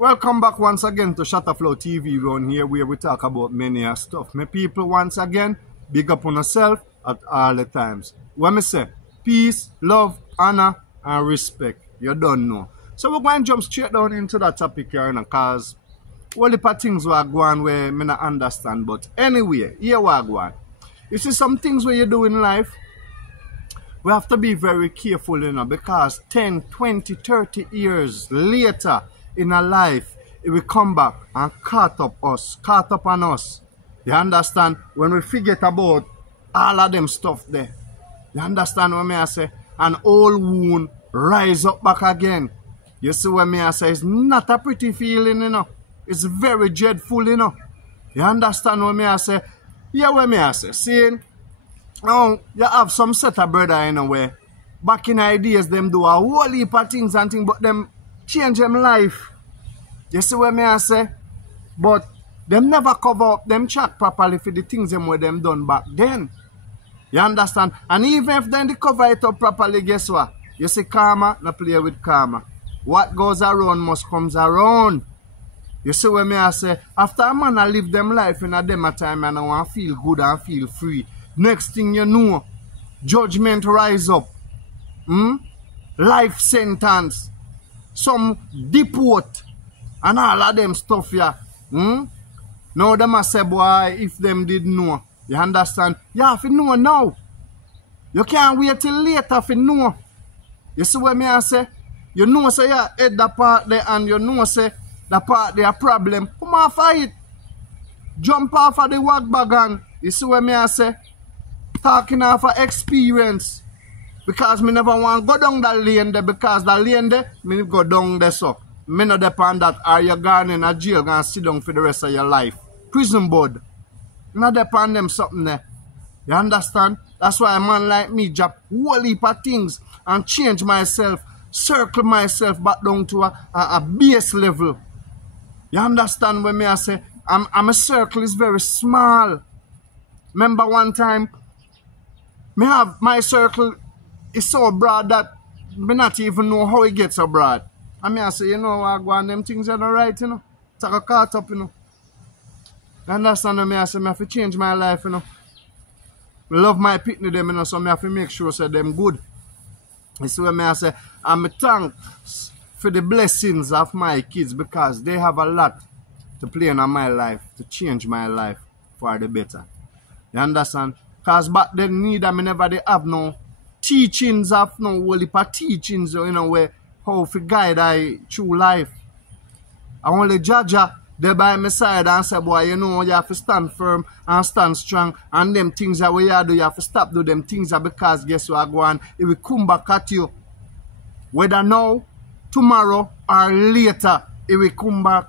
Welcome back once again to Shutterflow TV around here where we talk about many stuff. My people, once again, big up on yourself at all the times. When me say peace, love, honor, and respect, you don't know. So we're going to jump straight down into that topic here, because all the things were going where I not understand. But anyway, here we go. You see some things where you do in life, we have to be very careful, because 10, 20, 30 years later in our life, it will come back and caught up on us. You understand? When we forget about all of them stuff there. You understand what I say? An old wound rise up back again. You see what I say? It's not a pretty feeling, It's very dreadful, You understand what I say? Yeah, what I say? See, now, you have some set of brother, where back in ideas, them do a whole heap of things and things, but them change them life. You see what I say? But them never cover up them track properly for the things them where them done back then. You understand? And even if then they cover it up properly, guess what? You see karma, no play with karma. What goes around must comes around. You see what I say? After a man I live them life in a dem time and I want to feel good and feel free. Next thing you know, judgment rise up. Life sentence. Some deport. And all of them stuff here. Now them a say, boy, if them did know. You understand? You have to know now. You can't wait till later to know. You see what I say? You know say you head that part there and you know say that part there a problem. Come off of it. Jump off of the work bag and you see what I say? Talking off of experience. Because me never want to go down that lane there, because that lane there, me go down there so. Me no depend that are you gone in a jail and sit down for the rest of your life. Prison board. Not depend them something there. You understand? That's why a man like me drop whole heap of things and change myself, circle myself back down to a base level. You understand what I say? My circle is very small. Remember one time, my circle is so broad that me not even know how it gets so broad. I say, I go on them things are not right, It's like a caught up, You understand what I say? I have to change my life, I love my picnic them, so I have to make sure so them good. You see what I say? I'm thanks for the blessings of my kids, because they have a lot to play in my life, to change my life for the better. You understand? Because back then, neither me never they have no teachings of no whole heap of teachings, where how to guide I through life. I only judge they by my side and say, boy, you have to stand firm and stand strong. And them things that we do, you have to stop do them things because guess what, go on, it will come back at you. Whether now, tomorrow, or later, it will come back.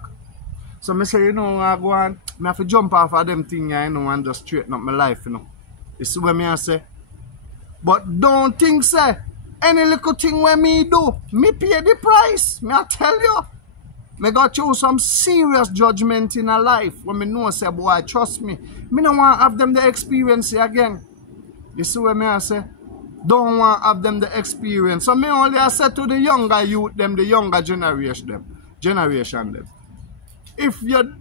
So I say, I go on, I have to jump off of them things, and just straighten up my life, You see what I say? But don't think, say, any little thing where me do, me pay the price. Me I tell you. Me got through some serious judgment in a life when me know say, boy, trust me. Me don't want to have them the experience again. You see what I say? Don't want to have them the experience. So me only I say to the younger youth, them, the younger generation them. If you're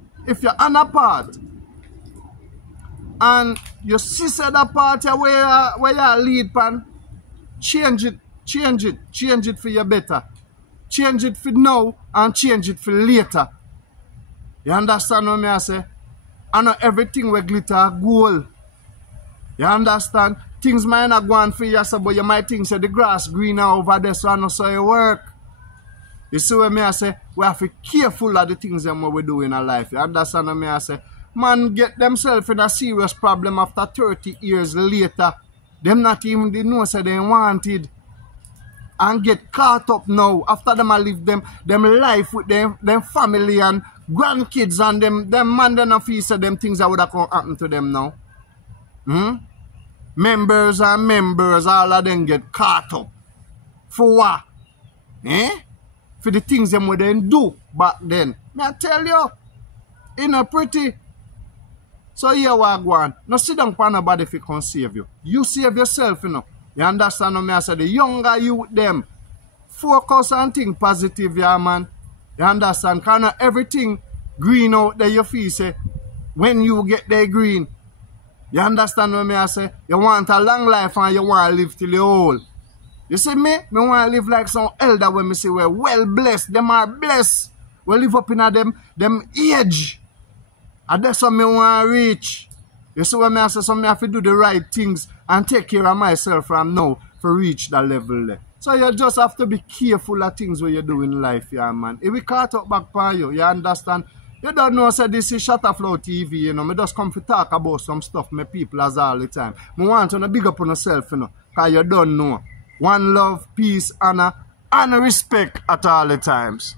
on a part and you see that part where you lead pan, change it for your better. Change it for now and change it for later. You understand what I say? I know everything will glitter gold. You understand? Things might not go on for you, but you might think say the grass greener over there, so I know so it work. You see what I say? We have to be careful of the things that we do in our life. You understand what I say? Man get themselves in a serious problem after 30 years later. Them not even they know say they wanted. And get caught up now after them I live them life with them family and grandkids and them man then a feel say them things that would have happen to them now. Members and members, all of them get caught up. For what? For the things them we then do back then. I tell you, it not pretty. So here we go on. Now sit down for nobody if you can save you. You save yourself, You understand what I say? The younger you them, focus on things positive, yeah, man. You understand? Because not everything green out there you feel say, when you get there green. You understand what I say? You want a long life and you want to live till you're old. You see me? Me want to live like some elder when me say we're well blessed. Them are blessed. We live up in them age. And that's what me want to reach. You see what I say? So me have to do the right things and take care of myself from now to reach that level there. So you just have to be careful of things what you do in life, yeah, man. If we caught up back on you understand? You don't know, say this is Shutterflow TV, you know. Me just come to talk about some stuff my people as all the time. Me want to big up on yourself, you know. Because you don't know. One love, peace, honor, and respect at all the times.